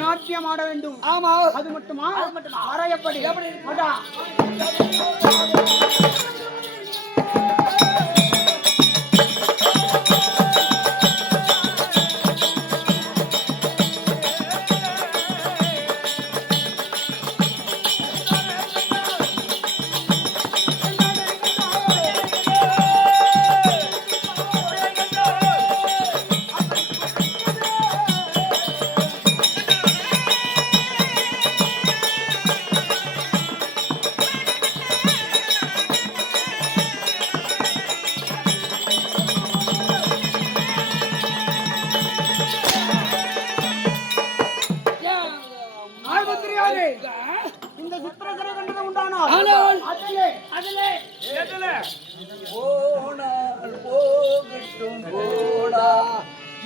நாட்டியம் ஆட வேண்டும். ஆமா, அது மட்டுமா? வர எப்படி? இந்த சித்திரக்கரை கண்டது உண்டானோ போகட்டும் போடா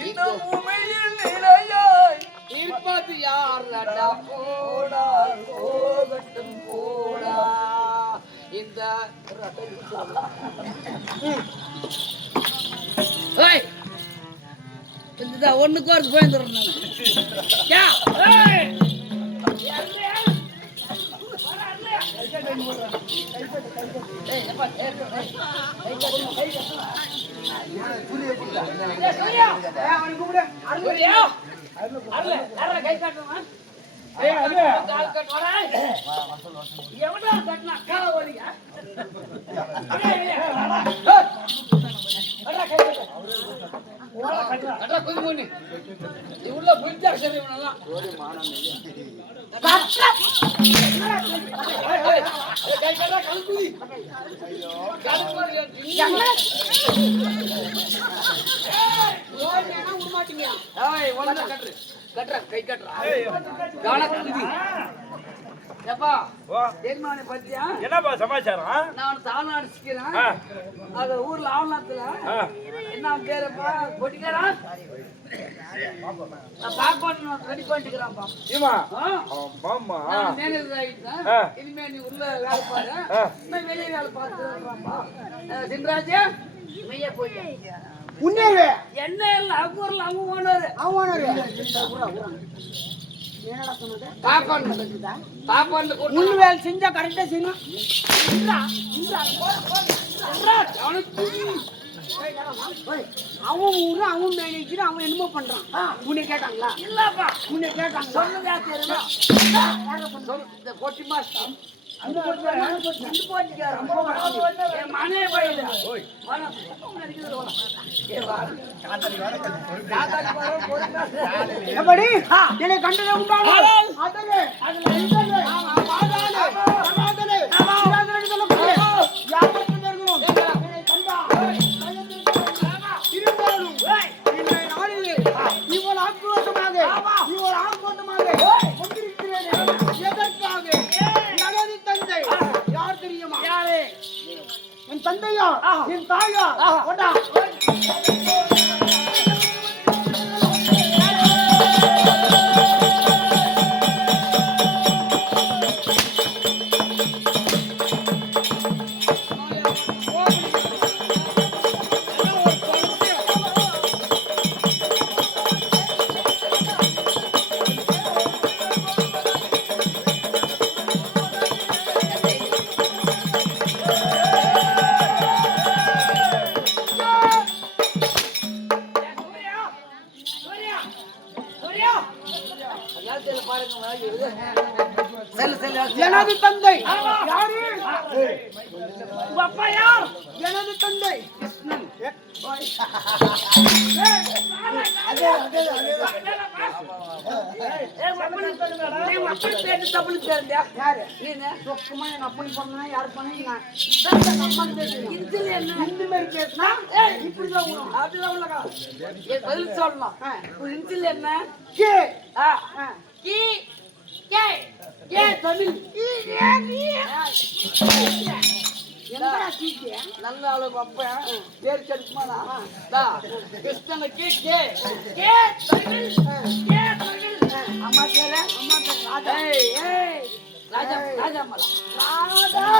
இந்த பூமியில் நிலையாய் இருப்பது யாரடா போடா போகட்டும் போடா இந்த ஒண்ணுக்கு ஒரு போயிருந்துடுறேன் உள்ள புரிஞ்சா சரி என்னப்பா சமாச்சாரம்? நான் தானா அடிச்சுக்கிறேன். அது ஊர்ல ஆவணத்துல என்ன பேருப்பா கொட்டிக்கிறா ரெடி பண்ணிக்கிறான்ப்பா. இனிமே நீ உள்ள வேலை பாரு, வெளியே வேலை பார்த்துப்பா. சின்ராஜ் மெய்ய போய் என்ன இல்ல ஊர்ல அவங்க ஓனர் என்னடா சொன்னது? முள்ளு வேலை செஞ்சா கரெக்டா செய்யணும். அவன் ஊரு அவன் மேனேஜர் அவன் என்னமோ பண்றான். உன்னை கேட்டாங்களா? இல்லப்பா உன்னை கேட்டாங்க. சொன்னதா தெரியல. கொட்டி மாஸ்டர் எப்படி என்னை கண்டதை உண்டான இருந்தாலும் எனது தந்தை யாரு? உங்க அப்பா யார்? எனது தந்தை கிருஷ்ணன். பதில் சொல்லணும். என்ன நல்ல அளவு அப்ப பேர் கிடைக்குமாடா? கிருஷ்ணனுக்கு அம்மா பேர ராஜா அதனால்தான்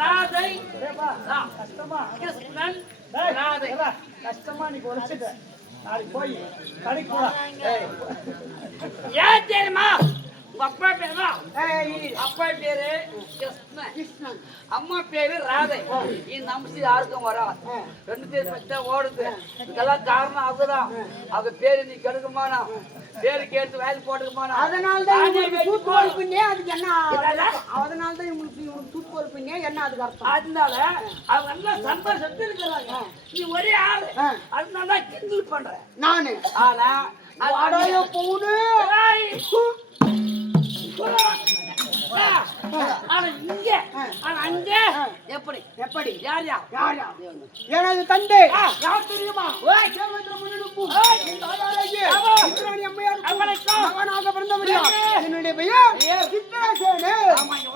ராதை கிருஷ்ணன் ராதை கஷ்டமா நீ குறைச்சிட்ட நாளைக்கு போய் கடைக்கு போடா. ஏன் தெரியுமா? உங்க அப்பா பேரு அப்பா பேரு கிருஷ்ணன், அம்மா பேரு ராதை. இந்த அம்சம் யாருக்கும் வராது. ரெண்டு பேர் பச்சா ஓடுது. இதெல்லாம் காரணம் அவங்கதான். அவங்க பேரு நீ கெடுக்குமானா, பேரு கேட்டு வேலை போட்டுக்குமானா. அதனாலதான் தூத்து பொறுப்புன்னே அதுக்கு என்ன? அதனாலதான் இவங்களுக்கு தூத்து பொறுப்புன்னே என்ன அதுக்கு அர்த்தம்? அதனால அவங்க எல்லாம் சந்தோஷத்து இருக்கிறாங்க. நீ ஒரே ஆளு, அதனாலதான் கிண்டல் பண்ற நானு. ஆனா அடைய போடு. ஆனா இங்க அங்க எப்படி எப்படி? யார் யார் யார் யார்? எனது தந்தை யார் தெரியுமா? மகனாக பிறந்தவரியா? என்னுடைய பெயர் சித்ராசேனு.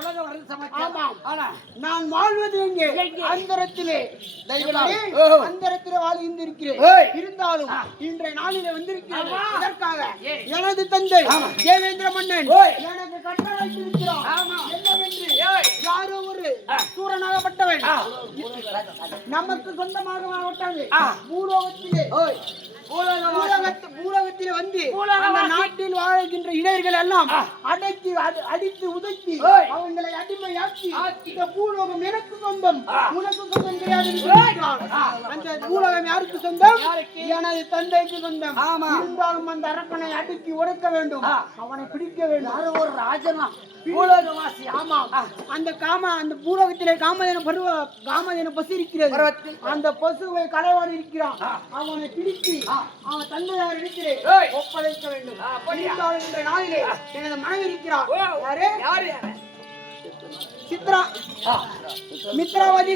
உலக வரது சமாச்சாரம். ஆனா நான் வாழ்வது எங்கே? அந்தரத்திலே. அந்தரத்திலே வாழ்கின்றிருக்கிறேன். இருந்தாலும் இன்றைய நாளிலே வந்திருக்கிறேன். இதற்காக எனது தந்தை தேவேந்திர மன்னன் எனக்கு கட்டளை வைத்திருக்கிறார். என்னவென்று யாரோ ஒரு சூரனாகப்பட்டவன் நமக்கு சொந்தமாக மாவட்டாங்க பூலோகத்திலே பூலோகத்திலே வந்து அந்த நாட்டில் வாழ்கின்ற இளைஞர்கள் எல்லாம் அடக்கி அடித்து உதைத்து அவங்களை அடிமையாக்கி இந்த பூலோகம் எனக்கு சொந்தம், உனக்கு சொந்தம் கிடையாது. அந்த பூலோகம் யாருக்கு சொந்தம்? எனது தந்தைக்கு சொந்தம். இருந்தாலும் அந்த அரக்கனை அடக்கி உடைக்க வேண்டும், அவனை பிடிக்க வேண்டும். ஒரு ராஜனா பூலோகவாசி. ஆமா, அந்த பூலோகத்திலே காமதேனு பசு இருக்கிறது. அந்த பசுவை கலைவான் இருக்கிறான். அவனை பிடித்து அவன் தந்தையார் இருக்கிறேன் ஒப்படைக்க வேண்டும். என்ற நாளிலே எனது மனைவி இருக்கிறார். சித்ராவதி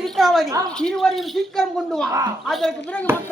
இருவரையும் சீக்கிரம் கொண்டு வா. அதற்கு பிறகு மற்ற